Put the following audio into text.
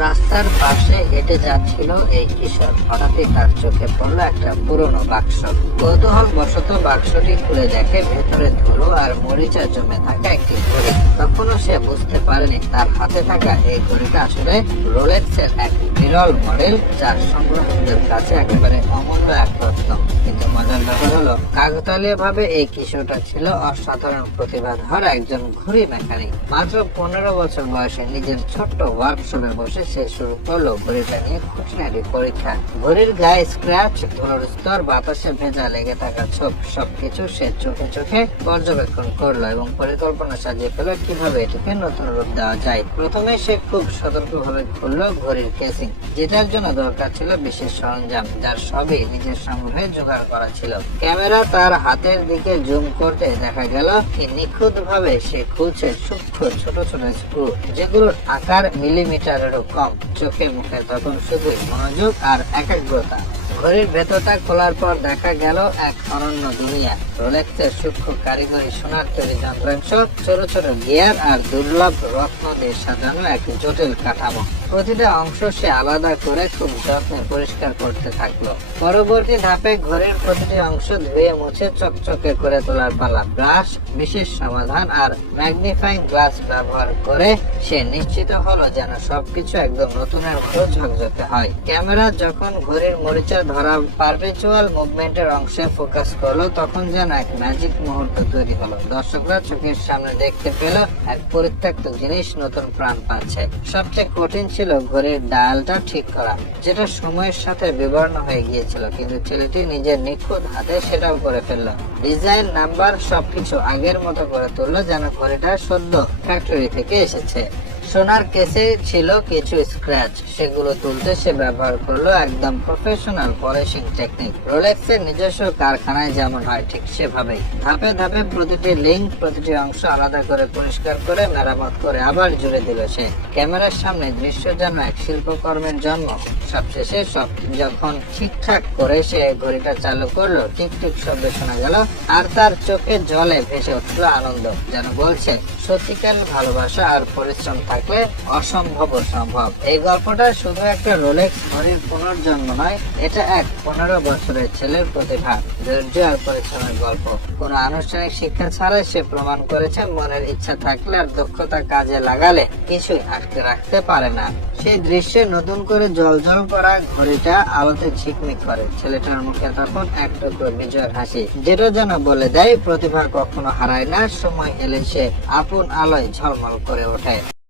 রাস্তার পাশে হেঁটে যাচ্ছিল এই কিশোর। হঠাৎই তার চোখে পড়ল একটা পুরনো বাক্স। কৌতূহল বশত বাক্সটি খুলে দেখে ভেতরে ধুলো আর মরিচা জমে থাকা একটি ঘড়ি। তখনও সে বুঝতে পারেনি তার হাতে থাকা এই ঘড়িটা আসলে রোলেক্সের এক বিরল মডেল, যার সংগ্রাহকদের কাছে একেবারে অমূল্য এক রত্ন কিন্তু মজার ব্যাপার হলো কাকতালীয় ভাবে এই কিশোরটা ছিল অসাধারণ প্রতিভাধর একজন ঘড়ি মেকানিক। মাত্র পনেরো বছর বয়সে নিজের ছোট্ট ওয়ার্কশপে বসে সে শুরু করল ঘড়িটা নিয়ে খুঁটিনাটি পরীক্ষা। ঘড়ির গায়ে স্ক্র্যাচ ধুলোর স্তর, বাতাসে ভেজা লেগে থাকা ছোপ সবকিছু সে চোখে চোখে পর্যবেক্ষণ করল এবং পরিকল্পনা সাজিয়ে পেল কীভাবে এটিকে নতুন রূপ দেওয়া যায়। প্রথমে সে খুব সতর্কভাবে খুললো ঘড়ির কেসিং যেটার জন্য দরকার ছিল বিশেষ সরঞ্জাম, যার সবই নিজের সংগ্রহে জোগাড় করা ছিল ক্যামেরা তার হাতের দিকে জুম করতে দেখা গেল নিখুঁত ভাবে সে খুলছে সূক্ষ্ম ছোট ছোট স্ক্রু যেগুলোর আকার মিলিমিটারেরও কম। চোখে মুখে তখন শুধু মনোযোগ আর একাগ্রতা। ঘড়ির ভেতরটা খোলার পর দেখা গেল এক অনন্য দুনিয়া। রোলেক্সের সূক্ষ্ম কারিগরি সোনার তৈরি যন্ত্রাংশ, ছোট ছোট গিয়ার আর দুর্লভ রত্ন দিয়ে সাজানো এক জটিল কাঠামো। প্রতিটা অংশ সে আলাদা করে খুব যত্নে পরিষ্কার করতে থাকল। পরবর্তী ধাপে ঘড়ির প্রতিটি অংশ ধুয়ে মুছে চকচকে করে তোলার পালা, ব্রাশ, বিশেষ সমাধান আর ম্যাগনিফাইং গ্লাস ব্যবহার করে সে নিশ্চিত হলো যেন সবকিছু একদম নতুনের মতো ঝকঝকে হয়। ক্যামেরা যখন ঘড়ির মরিচা ধরা পারপেচুয়াল মুভমেন্টের অংশে ফোকাস করল, তখন যেন এক ম্যাজিক মুহূর্ত তৈরি হলো। দর্শকরা চোখের সামনে দেখতে পেল এক পরিত্যক্ত জিনিস নতুন প্রাণ পাচ্ছে। সবচেয়ে কঠিন ঘড়ির ডায়ালটা ঠিক করা, যেটা সময়ের সাথে বিবর্ণ হয়ে গিয়েছিল, কিন্তু ছেলেটি নিজের নিখুঁত হাতে সেটাও করে ফেলল। ডিজাইন, নাম্বার, সবকিছু আগের মতো করে তুললো, যেন ঘড়িটা সদ্য ফ্যাক্টরি থেকে এসেছে। সোনার কেসে ছিল কিছু স্ক্র্যাচ সেগুলো তুলতে সে ব্যবহার করল একদম প্রফেশনাল পলিশিং টেকনিক রোলেক্সের নিজস্ব কারখানায় যেমন হয় ঠিক সেভাবেই। ধাপে ধাপে প্রতিটি লিঙ্ক প্রতিটি অংশ আলাদা করে পরিষ্কার করে মেরামত করে আবার জুড়ে দিল সে। ক্যামেরার সামনে দৃশ্য যেন এক শিল্পকর্মের জন্ম। সবশেষে সব যখন ঠিকঠাক করে সে ঘড়িটা চালু করল, টিকটিক শব্দ শোনা গেল, আর তার চোখে জলে ভেসে উঠল আনন্দ। যেন বলছে, সত্যিকার ভালোবাসা আর পরিশ্রম থাকলে অসম্ভব সম্ভব এই গল্পটা শুধু একটা রোলেক্স নয়, এটা এক পনেরো বছরের ছেলের প্রতিভা, ধৈর্য আর পরিশ্রমের গল্প। আনুষ্ঠানিক শিক্ষা ছাড়াই সে প্রমাণ করেছে, মনের ইচ্ছা থাকলে আর দক্ষতা কাজে লাগালে কিছুই আটকে রাখতে পারে না। সেই দৃশ্যে নতুন করে জলজল করা ঘড়িটা আলোতে ঝিকমিক করে। ছেলেটার মুখে তখন এক টুকরো বিজয়ের হাসি, যেটা যেন বলে দেয়, প্রতিভা কখনো হারায় না, সময় এলে সে আপন আলোয় ঝলমল করে ওঠে।